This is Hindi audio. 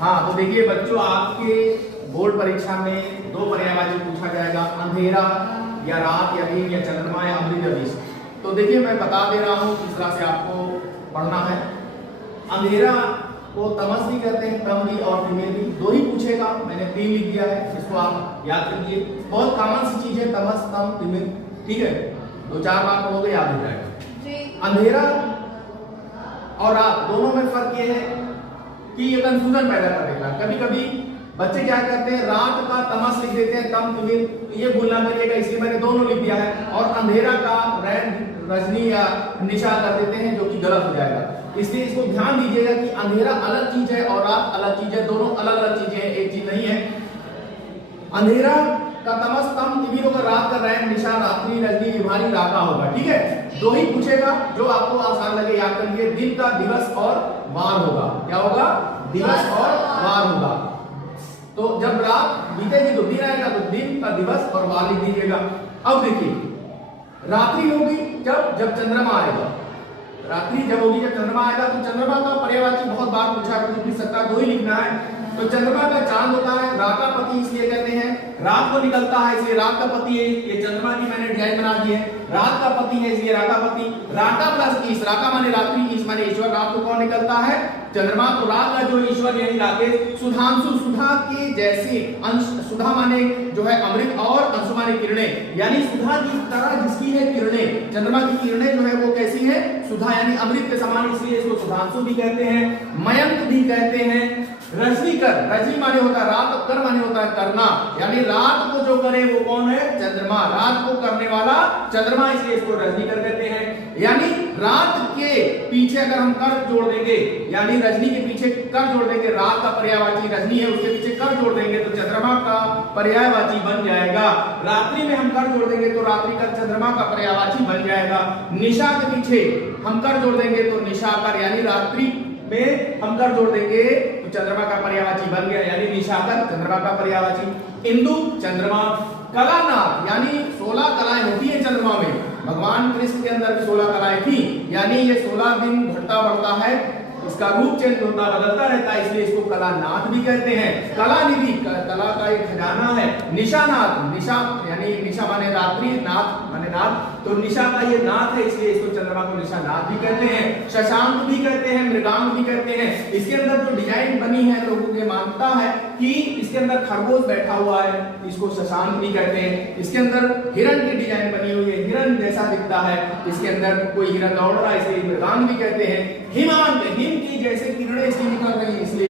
हाँ तो देखिए बच्चों, आपके बोर्ड परीक्षा में दो पर्यायवाची पूछा जाएगा, अंधेरा या रात या दिन या चंद्रमा या अमृत या विष। तो देखिए मैं बता दे रहा हूँ किस तरह से आपको पढ़ना है। अंधेरा को तमस भी कहते हैं, तम भी और तिमिर भी, दो ही पूछेगा, मैंने 3 लिख दिया है, इसको आप याद रखिए। बहुत कॉमन सी चीज है तमस, तम, तिमिर, ठीक है, 2-4 बार पढ़ोगे याद हो जाएगा। अंधेरा और रात दोनों में फर्क ये है कि ये कंफ्यूजन पैदा कर देगा। कभी कभी बच्चे क्या करते हैं, रात का तमस लिख देते हैं, तम तिमिर, ये भूलना करिएगा, इसलिए मैंने दोनों लिख दिया है। और अंधेरा का रैन, रजनी या निशा कर देते हैं, जो कि गलत हो जाएगा। इसलिए इसको ध्यान दीजिएगा कि अंधेरा अलग चीज है और रात अलग चीज है, दोनों अलग अलग चीजें हैं, एक चीज नहीं है। अंधेरा का तमस तम तिमिर होगा, रात का रैन निशा रात्रि रजनी विभारी राका होगा, ठीक है। दो ही पूछेगा, जो आपको आसान लगे याद करिए। दिन का दिवस और वार होगा, क्या होगा, दिवस और वार होगा। तो जब रात बीतेगी तो दिन आएगा, तो दिन का दिवस और वार लिख दीजिएगा। अब देखिए रात्रि होगी जब चंद्रमा आएगा, रात्रि जब होगी जब चंद्रमा आएगा। तो चंद्रमा का पर्यायवाची बहुत बार पूछा, पूछ भी सकता, दो ही लिखना है। तो चंद्रमा का चांद होता है, रात का पति इसलिए कहते हैं, रात को निकलता है इसलिए रात का पति है। ये चंद्रमा की मैंने डिजाइन बना दी है, रात का पति है इसलिए रात का पति। राका प्लस ईश, राका माने रात्रि, ईश माने ईश्वर। रात को कौन निकलता है, चंद्रमा। तो रात का जो ईश्वर यानी राकेश। सुधांशु, सुधा के जैसे अंश, सुधा माने जो है अमृत और अंशु माने किरणें, यानी सुधा की तरह जिसकी है किरणें। चंद्रमा की किरणें जो है वो कैसी है, सुधा यानी अमृत के समान, इसलिए इसको सुधांशु भी कहते हैं, मयंक भी कहते हैं। रजनीकर, रजनी माने होता है रात, कर माने होता है करना, यानी रात को जो करे वो कौन है, चंद्रमा। रात को करने वाला चंद्रमा, इसलिए इसको रजनीकर कहते हैं। यानी रात के पीछे अगर हम कर जोड़ देंगे, यानी रजनी के पीछे कर जोड़ देंगे, रात का पर्यायवाची रजनी है, उसके पीछे कर जोड़ देंगे तो चंद्रमा का पर्यायवाची बन जाएगा। रात्रि में हम कर जोड़ देंगे तो रात्रि का चंद्रमा का पर्यायवाची बन जाएगा। निशा के पीछे हम कर जोड़ देंगे तो निशाकर, यानी रात्रि में हम कर जोड़ देंगे तो चंद्रमा का पर्यायवाची बन गया, यानी निशाकर चंद्रमा का पर्यायवाची। इंदु चंद्रमा। कलानाथ, यानी 16 कलाएं होती है चंद्रमा में, भगवान कृष्ण के अंदर भी 16 कलाएं थी, यानी ये 16 दिन घटता बढ़ता है, इसका रूप चेंज होता बदलता रहता है, इसलिए इसको कलानाथ भी कहते हैं। कलानिधि, कला का एक खजाना है। निशानाथ, निशा यानी निशा माने रात्रि, नाथ माने नाथ, तो निशा का ये नाथ है, इसलिए इसको चंद्रमा को निशानाथ भी कहते हैं। शशांक भी कहते हैं, मृगांक भी कहते हैं। इसके अंदर जो डिजाइन बनी है, लोगों की मान्यता है कि इसके अंदर खरगोश बैठा हुआ है, इसको शशांक भी कहते हैं। इसके अंदर हिरण की डिजाइन बनी हुई है, हिरण जैसा दिखता है, इसके अंदर कोई हिरण दौड़ रहा है, इसलिए मृगांक भी कहते हैं। हिमांक, हिम की जैसे किरणें इसकी निकल रही है, इसलिए